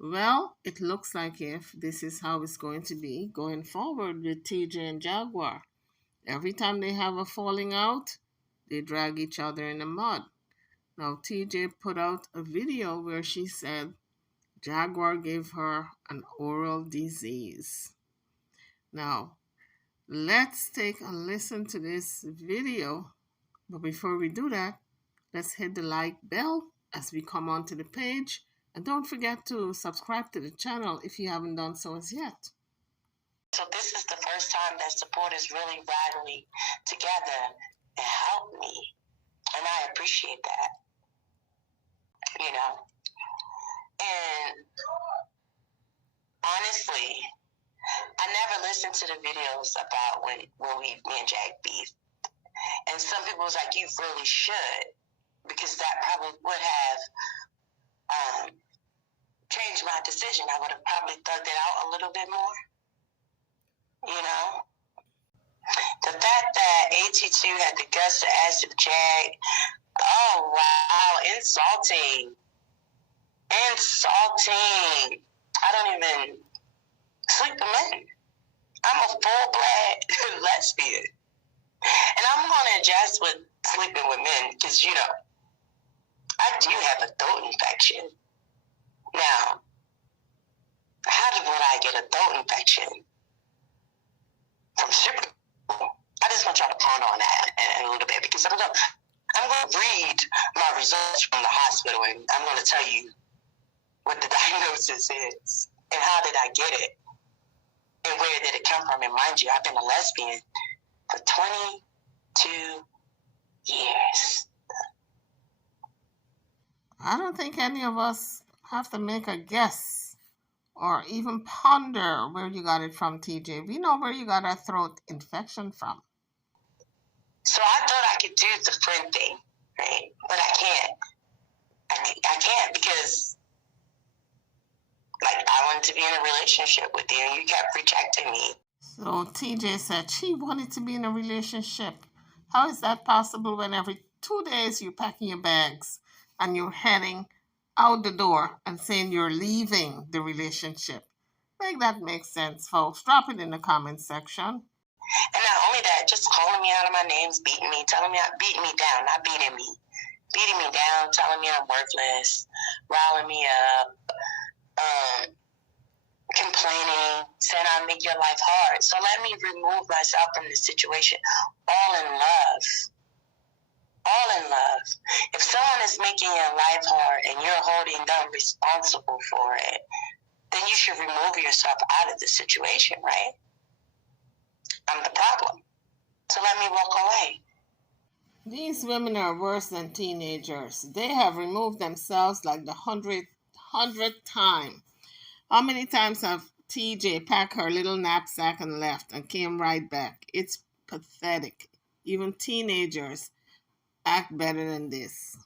Well, it looks like if this is how it's going to be going forward with TJ and Jaguar. Every time they have a falling out, they drag each other in the mud. Now, TJ put out a video where she said Jaguar gave her an oral disease. Now, let's take a listen to this video. But before we do that, let's hit the like bell as we come onto the page. And don't forget to subscribe to the channel if you haven't done so as yet. So this is the first time that supporters really rallied together and helped me. And I appreciate that. You know. And honestly, I never listened to the videos about when me and Jack beefed. And some people was like, you really should, because that probably would have changed my decision. I would have probably thugged it out a little bit more. You know? The fact that AT2 had the guts to ask the Jag, oh wow, insulting. I don't even sleep with men. I'm a full-blood lesbian. And I'm going to adjust with sleeping with men because, you know, I do have a throat infection. Now, how would I get a throat infection? From Super Bowl? I just want to try to ponder on that in a little bit because I'm going to read my results from the hospital and I'm going to tell you what the diagnosis is and how did I get it and where did it come from. And mind you, I've been a lesbian for 22 years. I don't think any of us have to make a guess or even ponder where you got it from, TJ. We know where you got a throat infection from. So I thought I could do the friend thing, right? But I can't. I can't because, like, I wanted to be in a relationship with you and you kept rejecting me. So TJ said she wanted to be in a relationship. How is that possible when every 2 days you're packing your bags and you're heading out the door and saying you're leaving the relationship? Make that make sense, folks. Drop it in the comments section. And not only that, just calling me out of my names, beating me down, not beating me. Beating me down, telling me I'm worthless, riling me up, complaining, saying I make your life hard. So let me remove myself from this situation. All in love. All in love. If someone is making your life hard and you're holding them responsible for it, then you should remove yourself out of the situation, right? I'm the problem. So let me walk away. These women are worse than teenagers. They have removed themselves like the hundredth time. How many times have TJ packed her little knapsack and left and came right back? It's pathetic. Even teenagers act better than this.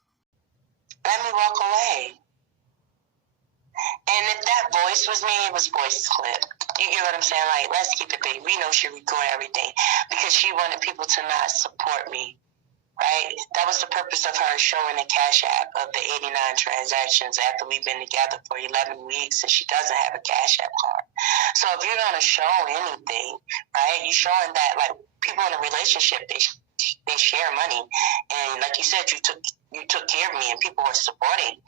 Let me walk away. And if that voice was me, it was voice clip. You get what I'm saying? Like, let's keep it big. We know she recorded everything because she wanted people to not support me, right? That was the purpose of her showing the Cash App of the 89 transactions after we've been together for 11 weeks and she doesn't have a Cash App card. So if you're going to show anything, right, you're showing that, like, people in a relationship, they share money. And like you said, you took care of me and people were supporting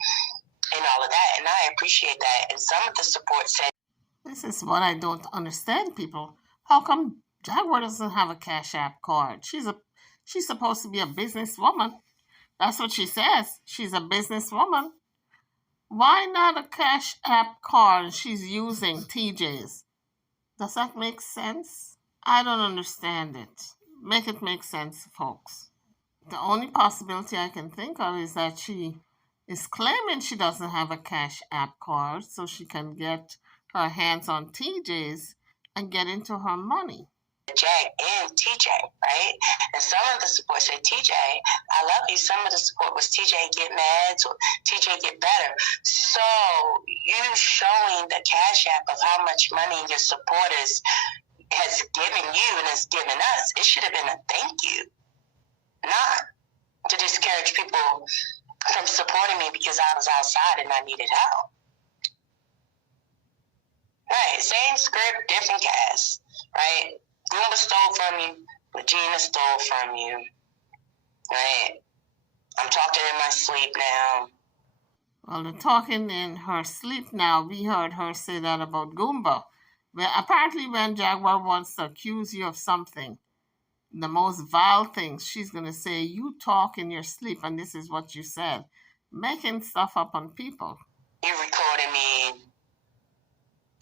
and all of that. And I appreciate that. And some of the support said, this is what I don't understand, people. How come Jaguar doesn't have a Cash App card? She's supposed to be a businesswoman. That's what she says. She's a businesswoman. Why not a Cash App card she's using TJ's? Does that make sense? I don't understand it. Make it make sense, folks. The only possibility I can think of is that she is claiming she doesn't have a Cash App card so she can get her hands on TJ's and get into her money. Jag and TJ, right? And some of the support said, TJ, I love you. Some of the support was TJ get mad or TJ get better. So you showing the Cash App of how much money your supporters has given you and has given us, it should have been a thank you, not to discourage people from supporting me because I was outside and I needed help. same script, different cast, right? Goomba stole from you. Regina stole from you, right? I'm talking in my sleep now. Well, the talking in her sleep now, we heard her say that about Goomba. Well, apparently, when Jaguar wants to accuse you of something, the most vile things, she's going to say, you talk in your sleep and this is what you said. Making stuff up on people. You recorded me.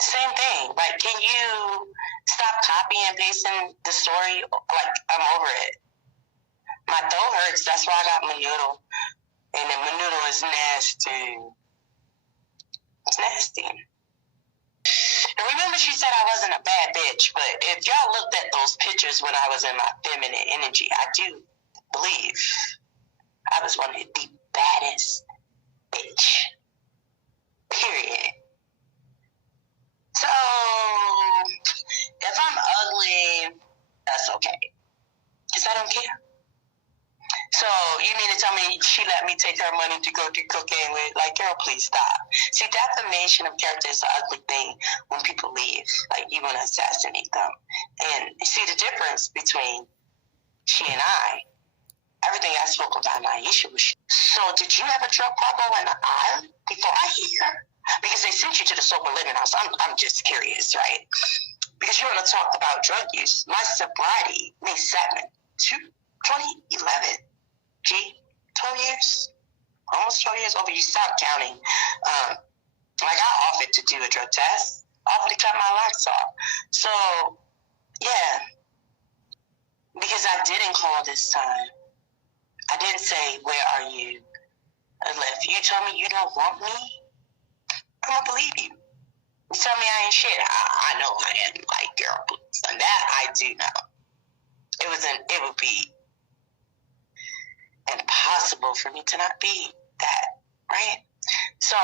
Same thing. Like, can you stop copying and pasting the story? Like, I'm over it. My throat hurts. That's why I got Menudo. And the Menudo is nasty. It's nasty. And remember, she said I wasn't a bad bitch, but if y'all looked at those pictures when I was in my feminine energy, I do believe I was one of the baddest bitch. Period. So, if I'm ugly, that's okay. Because I don't care. So, you mean to tell me she let me take her money to go do cocaine with? Like, girl, please stop. See, defamation of character is an ugly thing when people leave. Like, you want to assassinate them. And you see the difference between she and I. Everything I spoke about my issue was she. So, did you have a drug problem when before I hear? Because they sent you to the sober living house. I'm just curious, right? Because you want to talk about drug use. My sobriety, May 7th, 2011. 12 years? Almost 12 years over. You stopped counting. I got offered to do a drug test. Offered to cut my lights off. So, yeah. Because I didn't call this time. I didn't say, where are you? I left. You tell me you don't want me? I'm going to believe you. You tell me I ain't shit. I know I am. Like, girl, please. And that I do know. It would be impossible for me to not be that, right? So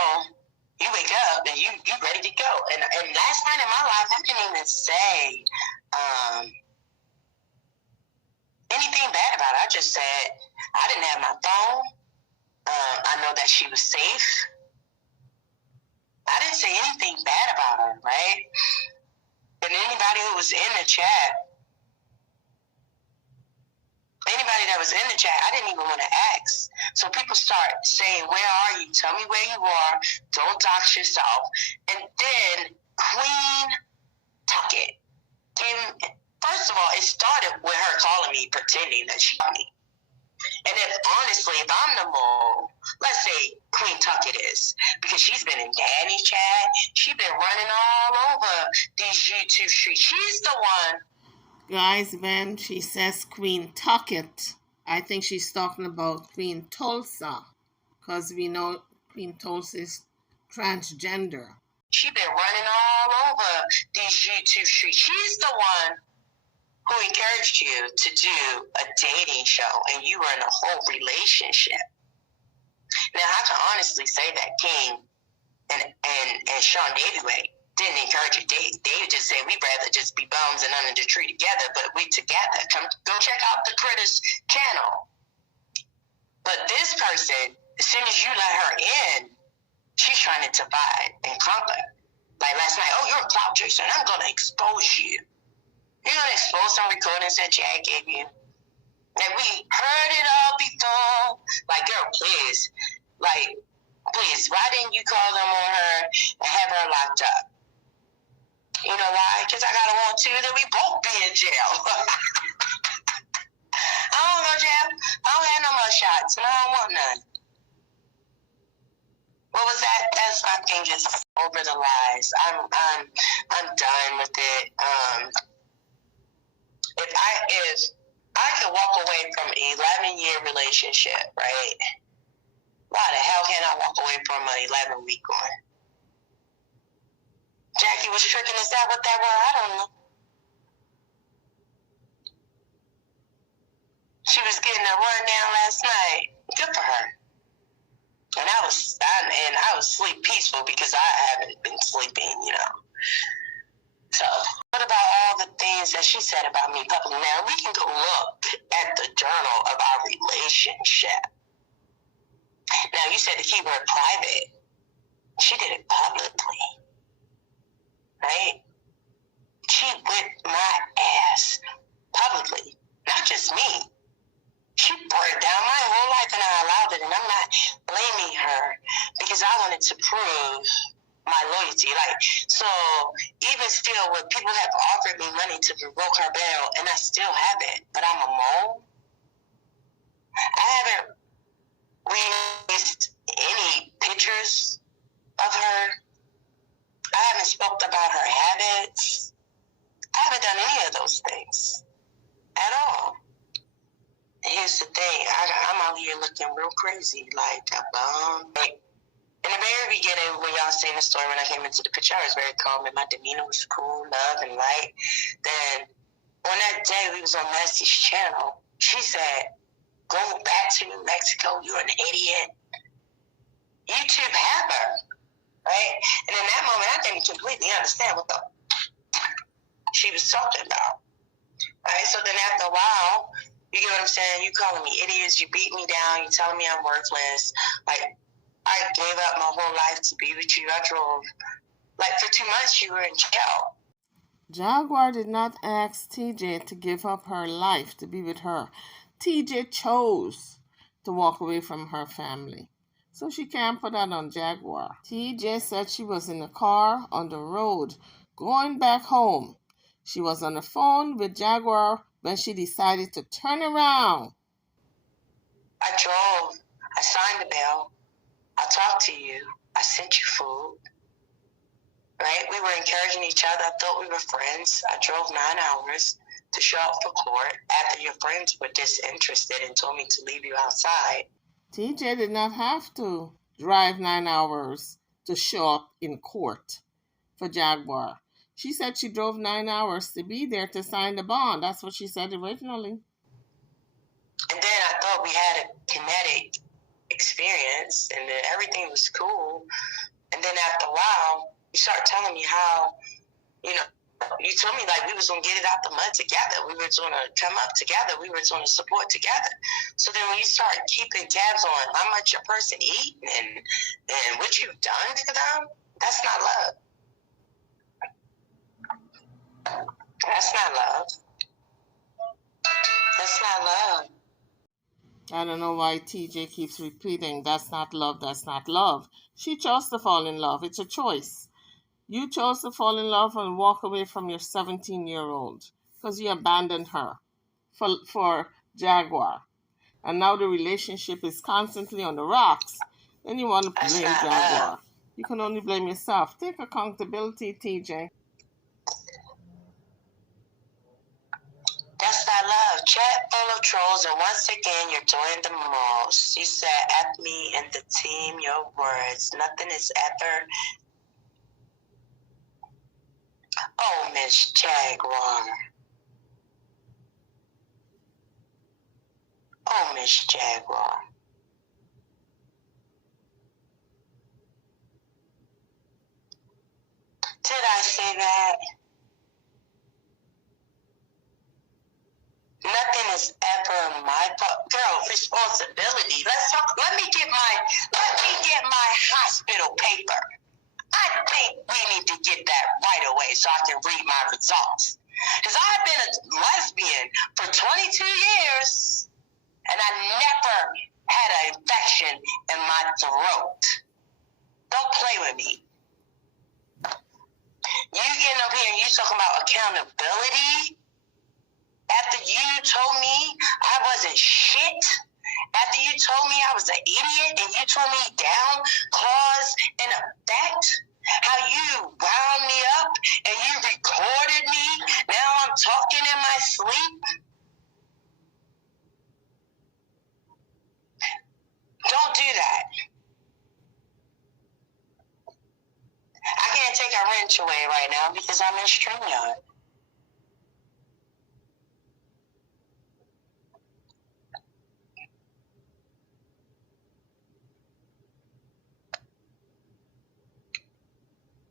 you wake up and you ready to go. And last night in my life, I didn't even say anything bad about it. I just said I didn't have my phone. I know that she was safe. I didn't say anything bad about her, right? And anybody who was in the chat, anybody that was in the chat, I didn't even want to ask. So people start saying, where are you? Tell me where you are. Don't dox yourself. And then Queen Tucket came. First of all, it started with her calling me, pretending that she got me. And if honestly, if I'm the mole, let's say Queen Tucket is, because she's been in Danny's chat, she's been running all over these YouTube streets. She's the one. Guys, when she says Queen Tucket, I think she's talking about Queen Tulsa, because we know Queen Tulsa is transgender. She's been running all over these YouTube streets. She's the one who encouraged you to do a dating show, and you were in a whole relationship. Now, I can honestly say that King and Sean Davey didn't encourage a date. They just said, we'd rather just be bums and under the tree together, but we together. Go check out the Critters channel. But this person, as soon as you let her in, she's trying to divide and conquer. Like last night, oh, you're a clout chaser, and I'm going to expose you. You're going to expose some recordings that Jag gave you. That we heard it all before. Like, girl, please. Like, please, why didn't you call them on her and have her locked up? You know why? Because I got to want to that we both be in jail. I don't go to jail. I don't have no more shots, and I don't want none. What was that? That's, I think, just over the lies. I'm done with it. If I could walk away from an 11-year relationship, right? Why the hell can't I walk away from an 11-week one? Jackie was tricking. Is that what that was? I don't know. She was getting a rundown last night. Good for her. And I was sleep peaceful because I haven't been sleeping, you know. So, what about all the things that she said about me publicly? Now, we can go look at the journal of our relationship. Now, you said the keyword private. She did it publicly, right? crazy. Like, so even still, when people have offered me money to revoke her bail, and I still haven't, but I'm a mole. I haven't released any pictures of her. I haven't spoke about her habits. I haven't done any of those things at all. Here's the thing, I'm out here looking real crazy, like a bum. Like, in the very beginning, when y'all seen the story, when I came into the picture, I was very calm and my demeanor was cool, love, and light. Then, on that day, we was on Leslie's channel. She said, "Go back to New Mexico, you're an idiot. YouTube have her," right? And in that moment, I didn't completely understand what the she was talking about, right? So then after a while, you get what I'm saying? You calling me idiots, you beat me down, you telling me I'm worthless. Like, I gave up my whole life to be with you. I drove, like, for 2 months you were in jail. Jaguar did not ask TJ to give up her life to be with her. TJ chose to walk away from her family. So she can't put that on Jaguar. TJ said she was in a car on the road going back home. She was on the phone with Jaguar when she decided to turn around. I drove. I signed the bail. I talked to you. I sent you food. Right? We were encouraging each other. I thought we were friends. I drove 9 hours to show up for court after your friends were disinterested and told me to leave you outside. TJ did not have to drive 9 hours to show up in court for Jaguar. She said she drove 9 hours to be there to sign the bond. That's what she said originally. And then I thought we had a kinetic experience and that everything was cool. And then after a while, you start telling me how, you told me like we was going to get it out the mud together. We were going to come up together. We were going to support together. So then when you start keeping tabs on how much a person eat and what you've done for them, that's not love. That's not love. That's not love. I don't know why TJ keeps repeating, that's not love, that's not love. She chose to fall in love. It's a choice. You chose to fall in love and walk away from your 17-year-old because you abandoned her for Jaguar. And now the relationship is constantly on the rocks. Then you want to blame Jaguar. You can only blame yourself. Take accountability, TJ. That's not love. Chat full of trolls, and once again, you're doing the most. She said, "F me and the team, your words. Nothing is ever." Oh, Miss Jaguar. Oh, Miss Jaguar. Did I say that? Nothing is ever my fault. Girl, responsibility. Let me get my hospital paper. I think we need to get that right away so I can read my results. Because I've been a lesbian for 22 years and I never had an infection in my throat. Don't play with me. You getting up here and you talking about accountability? After you told me I wasn't shit, after you told me I was an idiot and you told me down, cause and effect, how you wound me up and you recorded me, now I'm talking in my sleep. Don't do that. I can't take a wrench away right now because I'm in StreamYard.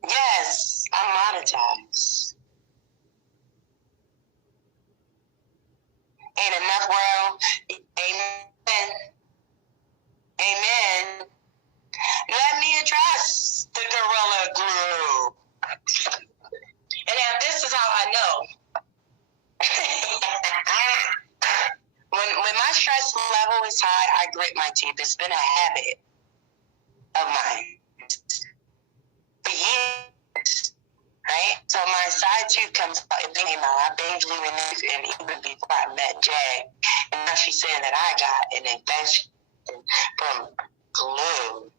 Yes, I'm monetized. Ain't enough world. Amen. Amen. Let me address the Gorilla Glue. And now this is how I know. when my stress level is high, I grit my teeth. It's been a habit of mine. For years, side tooth comes out. It came out. I begged Louie and even before I met Jag, and now she's saying that I got an infection from glue.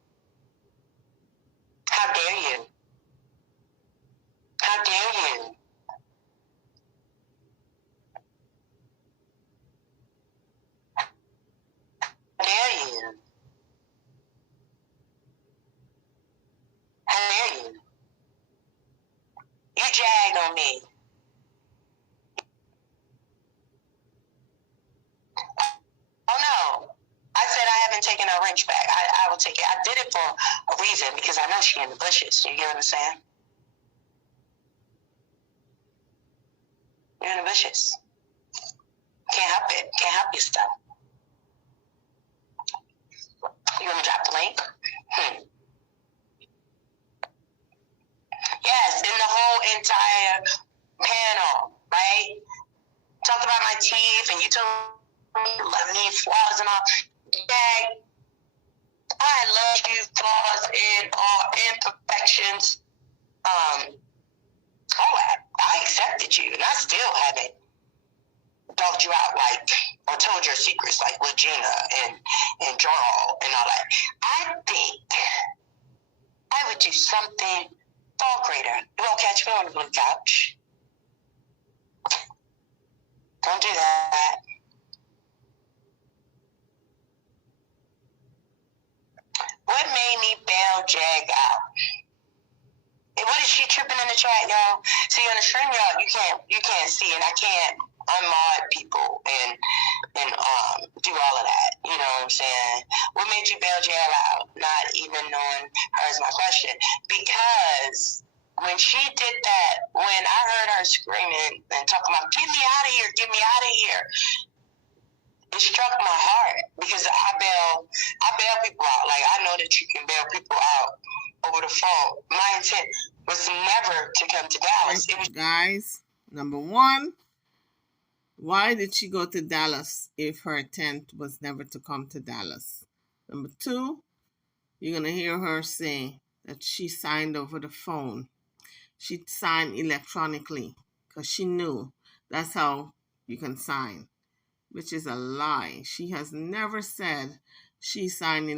How dare you? How dare you? How dare you? How dare you? You jagged on me. Oh no. I said I haven't taken her wrench back. I will take it. I did it for a reason because I know she in the bushes. You get what I'm saying? You're in the bushes. Can't help it. Can't help yourself. You want to drop the link? Yes, in the whole entire panel, right? Talked about my teeth, and you told me love me flaws and all. Dang, I love you, flaws and all imperfections. All that. I accepted you, and I still haven't dogged you out or told your secrets like Regina and Jarl and all that. I think I would do something far greater. You won't catch me on the blue couch. Don't do that. What made me bail Jag out? And what is she tripping in the chat, y'all? See, on the stream, y'all, you can't see it. I can't unmod people and do all of that. You know what I'm saying? What made you bail Jag out? Not even knowing her is my question. Because when she did that, when I heard her screaming and talking about, get me out of here, get me out of here, it struck my heart because I bail people out. Like, I know that you can bail people out over the phone. My intent was never to come to Dallas. It was Guys, number one, why did she go to Dallas if her intent was never to come to Dallas? Number two, you're going to hear her say that she signed over the phone. She signed electronically because she knew that's how you can sign, which is a lie. She has never said she signed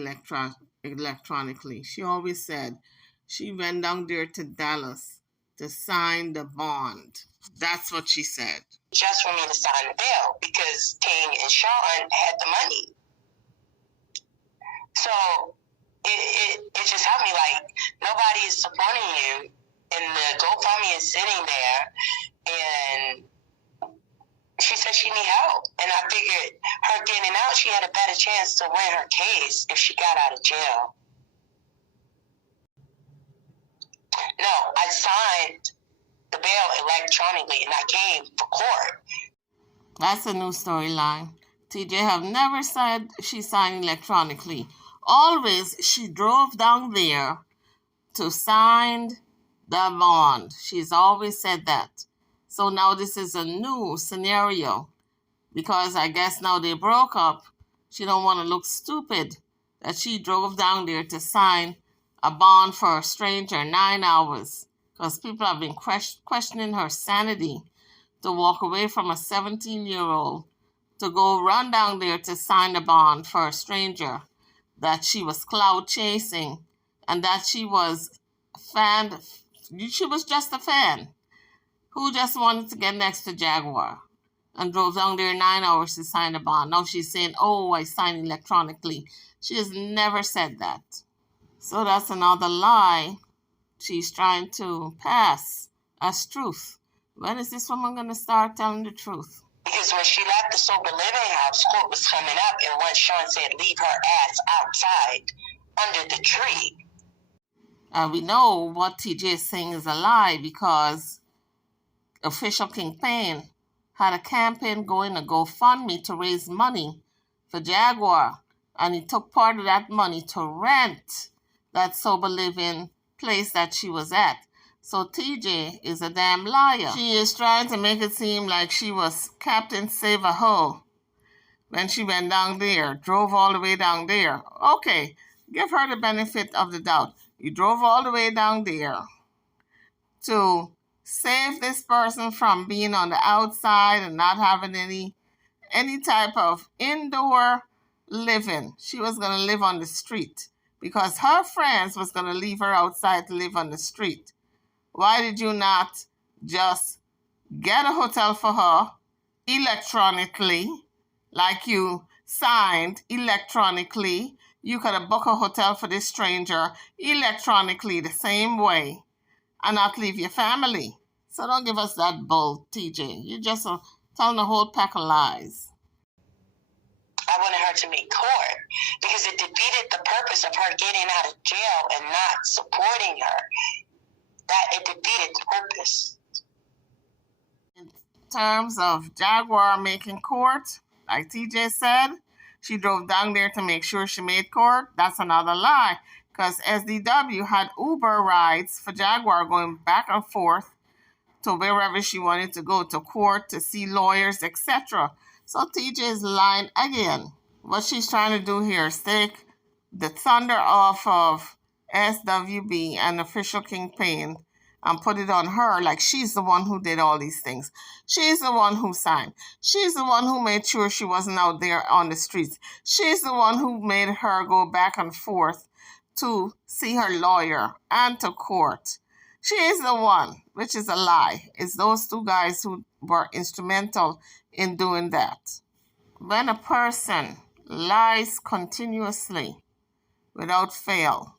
electronically. She always said she went down there to Dallas to sign the bond. That's what she said. Just for me to sign the bill because King and Sean had the money. So it just helped me. Like, nobody is supporting you, and the GoFundMe is sitting there, and she said she need help. And I figured her getting out, she had a better chance to win her case if she got out of jail. No, I signed the bail electronically, and I came for court. That's a new storyline. TJ have never said she signed electronically. Always, she drove down there to sign the bond. She's always said that. So now this is a new scenario because I guess now they broke up. She don't want to look stupid that she drove down there to sign a bond for a stranger 9 hours because people have been questioning her sanity to walk away from a 17-year-old to go run down there to sign a bond for a stranger that she was cloud chasing and that she was just a fan who just wanted to get next to Jaguar and drove down there 9 hours to sign a bond. Now she's saying, oh, I signed electronically. She has never said that. So that's another lie she's trying to pass as truth. When is this woman going to start telling the truth? Because when she left the sober living house, court was coming up, and once Sean said, leave her ass outside under the tree. We know what TJ is saying is a lie because official King Payne had a campaign going, a GoFundMe to raise money for Jaguar, and he took part of that money to rent that sober living place that she was at. So TJ is a damn liar. She is trying to make it seem like she was Captain Save-A-Ho when she went down there, drove all the way down there. Okay, give her the benefit of the doubt. You drove all the way down there to save this person from being on the outside and not having any type of indoor living. She was going to live on the street because her friends was going to leave her outside to live on the street. Why did you not just get a hotel for her electronically, like you signed electronically? You could have booked a hotel for this stranger electronically the same way and not leave your family. So don't give us that bull, TJ. You just telling a whole pack of lies. I wanted her to make court because it defeated the purpose of her getting out of jail and not supporting her. That it defeated the purpose. In terms of Jaguar making court, like TJ said, she drove down there to make sure she made court. That's another lie because SDW had Uber rides for Jaguar going back and forth to wherever she wanted to go, to court, to see lawyers, etc. So TJ is lying again. What she's trying to do here is take the thunder off of SWB and official Kingpin and put it on her like she's the one who did all these things. She's the one who signed. She's the one who made sure she wasn't out there on the streets. She's the one who made her go back and forth to see her lawyer and to court. She is the one, which is a lie. It's those two guys who were instrumental in doing that. When a person lies continuously, without fail,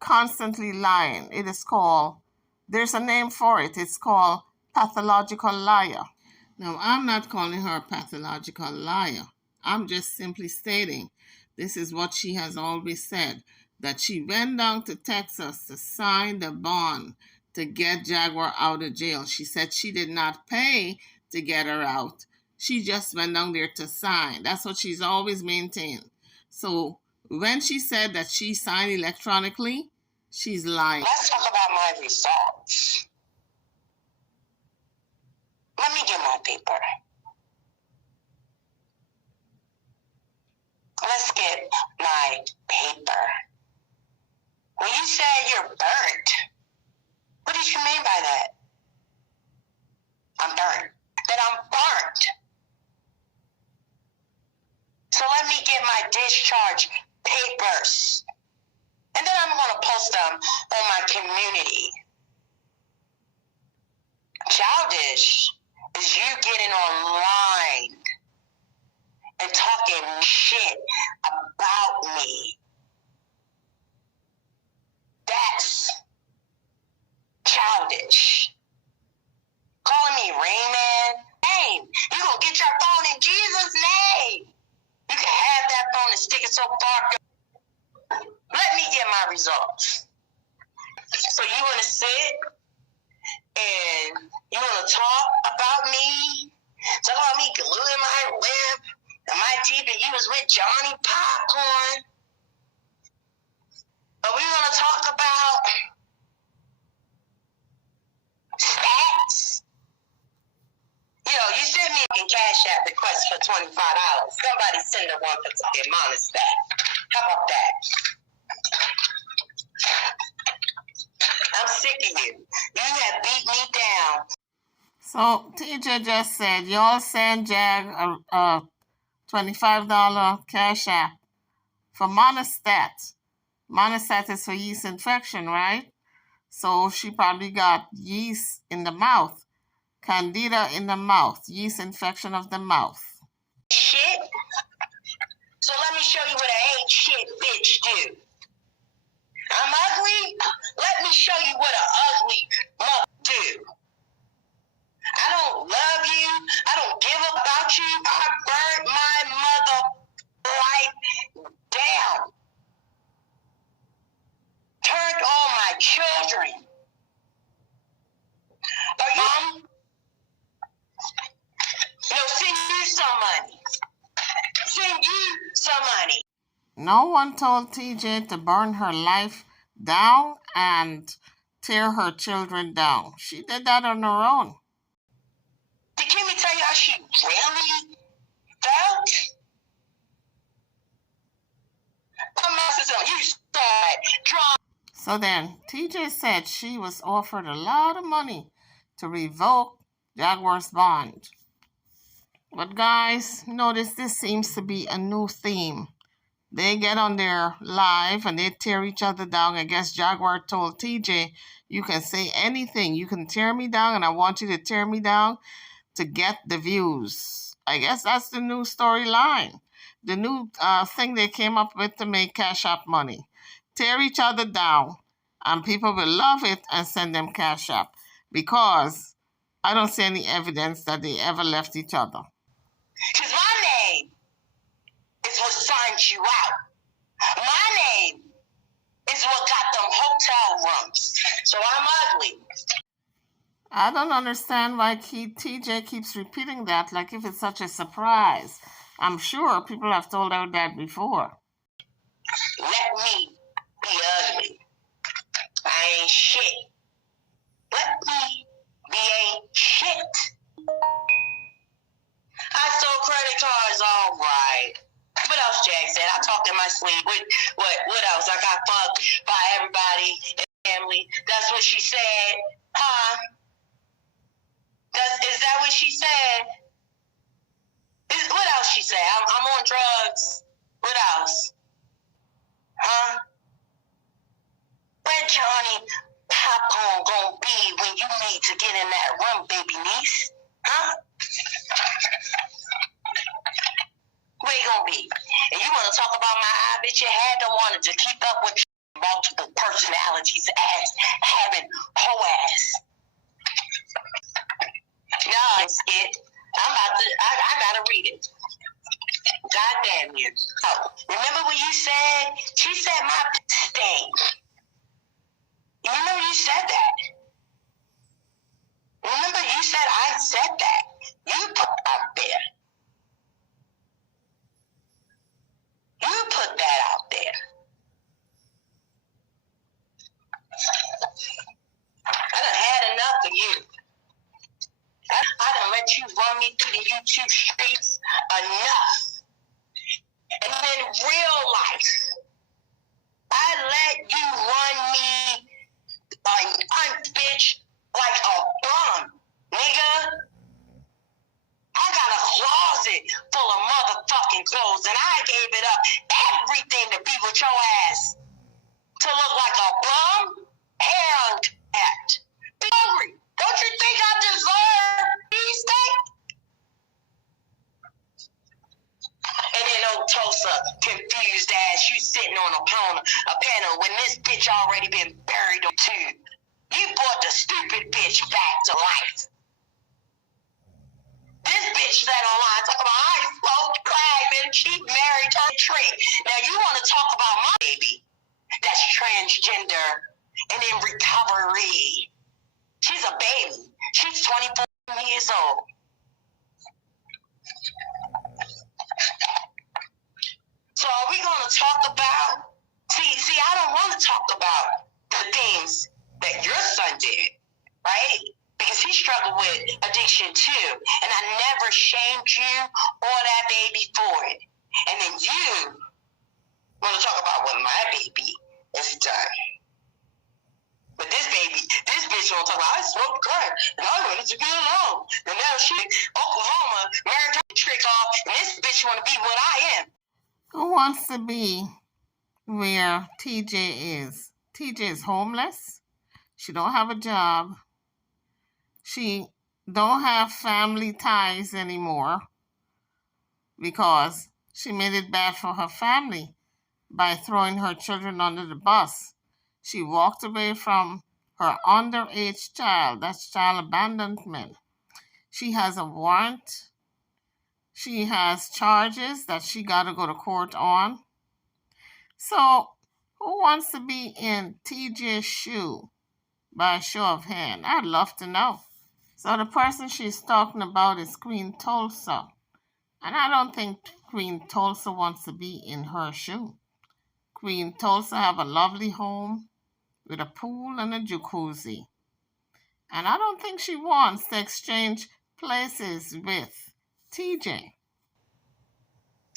constantly lying, it is called, there's a name for it, it's called pathological liar. Now, I'm not calling her a pathological liar. I'm just simply stating this is what she has always said, that she went down to Texas to sign the bond to get Jaguar out of jail. She said she did not pay to get her out. She just went down there to sign. That's what she's always maintained. So when she said that she signed electronically, she's lying. Let's talk about my results. Let me get my paper. Let's get my paper. When you say you're burnt, what did you mean by that? I'm burnt. That I'm burnt. So let me get my discharge papers. And then I'm going to post them on my community. Childish is you getting online and talking shit about me. That's childish. Calling me Rain Man? Name. You gonna get your phone in Jesus' name. You can have that phone and stick it so far. Let me get my results. So you wanna sit and you wanna talk about me? Talk about me gluing my lip and my teeth and you was with Johnny Popcorn. But we wanna talk about stats. You know, you send me a Cash App request for $25. Somebody send her one for the amount of stat. How about that? I'm sick of you. You have beat me down. So TJ just said, y'all send Jag a $25 Cash App for Monostat. Monostat is for yeast infection, right? So she probably got yeast in the mouth, candida in the mouth, yeast infection of the mouth. Shit. So let me show you what I ain't shit bitch do. I'm ugly? Let me show you what an ugly mother do. I don't love you. I don't give about you. I burned my mother life down. Turned all my children. Are you? Send you some money. Send you some money. No one told TJ to burn her life down and tear her children down. She did that on her own. Did Kimmy tell you how she really felt? You saw it. So then, TJ said she was offered a lot of money to revoke Jaguar's bond. But guys, notice this seems to be a new theme. They get on their live and they tear each other down. I guess Jaguar told TJ, you can say anything. You can tear me down and I want you to tear me down to get the views. I guess that's the new storyline. The new thing they came up with to make Cash App money. Tear each other down and people will love it and send them Cash App because I don't see any evidence that they ever left each other. Because my name is what signs you out. My name is what got them hotel rooms. So I'm ugly. I don't understand why TJ keeps repeating that like if it's such a surprise. I'm sure people have told her that before. Let me be ugly. I ain't shit. Let me be ain't shit. I stole credit cards, all right. What else, Jack said? I talked in my sleep. What else? I got fucked by everybody in the family. That's what she said. Huh? Is that what she said? What else she said? I'm on drugs. What else? Huh? Where Johnny Popcorn gonna be when you need to get in that room, baby niece? Huh? Where you gonna be? And you wanna talk about my eye, bitch? You had to wanted to keep up with multiple personalities ass having hoe ass. No, I'm scared. I gotta read it. God damn you. Oh, remember when you said, she said my stink. You remember you said that? Remember you said I said that? You put out there. You put that out there. I done had enough of you. I done let you run me through the YouTube streets enough. And in real life, I let you run me bitch like a bum, nigga. I got a closet full of motherfucking clothes and I gave it up everything to be with your ass. To look like a bum? Hell, cat. Be hungry. Don't you think I deserve these things? And then old Tulsa, confused ass, you sitting on a panel when this bitch already been buried on two. You brought the stupid bitch back to life. This bitch that online talking about I smoked crack and she married her trick. Now you want to talk about my baby that's transgender and in recovery. She's a baby. She's 24 years old. So are we going to talk about, see, I don't want to talk about the things that your son did, right? Because he struggled with addiction too. And I never shamed you or that baby for it. And then you want to talk about what my baby has done. But this bitch want to talk about, I smoked crack and I wanted to be alone. And now she, Oklahoma, married her trick off, and this bitch want to be what I am. Who wants to be where TJ is? TJ is homeless. She don't have a job. She don't have family ties anymore because she made it bad for her family by throwing her children under the bus. She walked away from her underage child. That's child abandonment. She has a warrant. She has charges that she got to go to court on. So, who wants to be in TJ's shoe by a show of hand? I'd love to know. So, the person she's talking about is Queen Tulsa. And I don't think Queen Tulsa wants to be in her shoe. Queen Tulsa have a lovely home with a pool and a jacuzzi. And I don't think she wants to exchange places with TJ.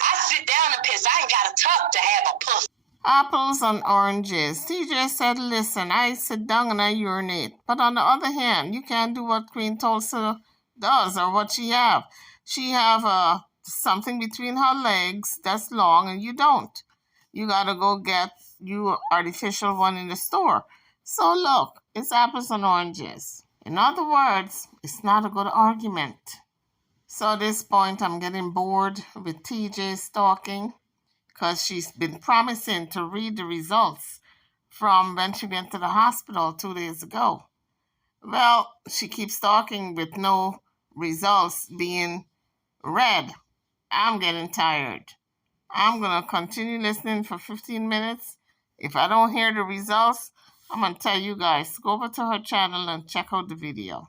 I sit down and piss. I ain't got a tuck to have a pussy. Apples and oranges. TJ said, listen, I sit down and I urinate. But on the other hand, you can't do what Queen Tulsa does or what she have. She have something between her legs that's long and you don't. You got to go get you artificial one in the store. So look, it's apples and oranges. In other words, it's not a good argument. So at this point, I'm getting bored with TJ stalking because she's been promising to read the results from when she went to the hospital 2 days ago. Well, she keeps talking with no results being read. I'm getting tired. I'm going to continue listening for 15 minutes. If I don't hear the results, I'm going to tell you guys, go over to her channel and check out the video.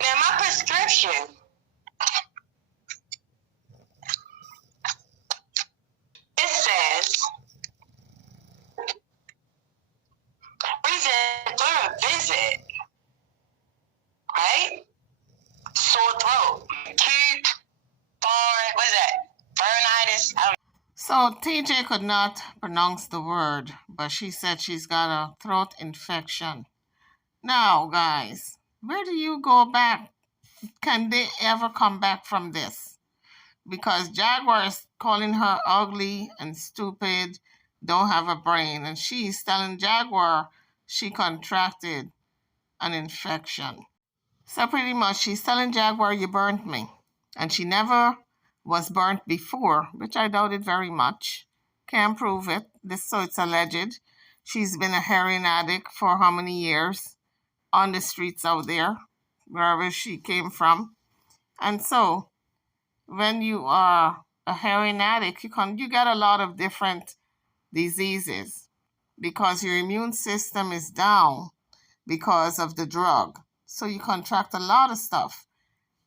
Now, my prescription, it says, reason for a visit, right? Sore throat, acute, foreign, what is that? Burnitis. So TJ could not pronounce the word, but she said she's got a throat infection. Now, guys, where do you go back? Can they ever come back from this? Because Jaguar is calling her ugly and stupid, don't have a brain, and she's telling Jaguar she contracted an infection. So pretty much she's telling Jaguar, you burnt me. And she never was burnt before, which I doubted very much. Can't prove it. So it's alleged. She's been a heroin addict for how many years on the streets out there, wherever she came from. And so when you are a heroin addict, you get a lot of different diseases because your immune system is down because of the drug. So you contract a lot of stuff.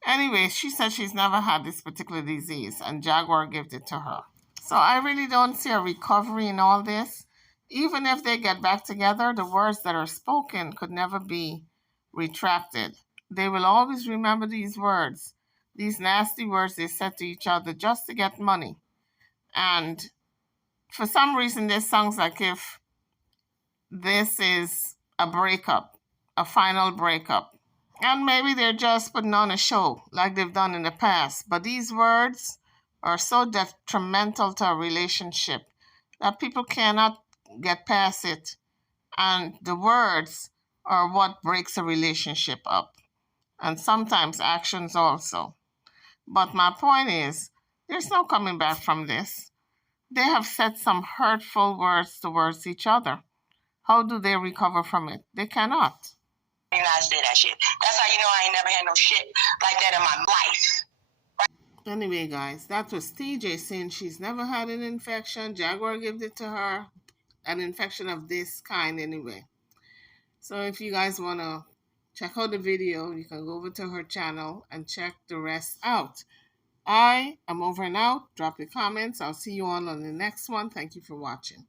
Anyway, she said she's never had this particular disease, and Jaguar gave it to her. So I really don't see a recovery in all this. Even if they get back together, the words that are spoken could never be retracted. They will always remember these words, these nasty words they said to each other just to get money. And for some reason, this sounds like if this is a breakup, a final breakup. And maybe they're just putting on a show like they've done in the past. But these words are so detrimental to a relationship that people cannot get past it. And the words are what breaks a relationship up. And sometimes actions also. But my point is, there's no coming back from this. They have said some hurtful words towards each other. How do they recover from it? They cannot. I say that shit. That's how you know I ain't never had no shit like that in my life. Anyway, guys, that was TJ saying she's never had an infection. Jaguar gave it to her. An infection of this kind anyway. So if you guys want to check out the video, you can go over to her channel and check the rest out. I am over and out. Drop your comments. I'll see you all on the next one. Thank you for watching.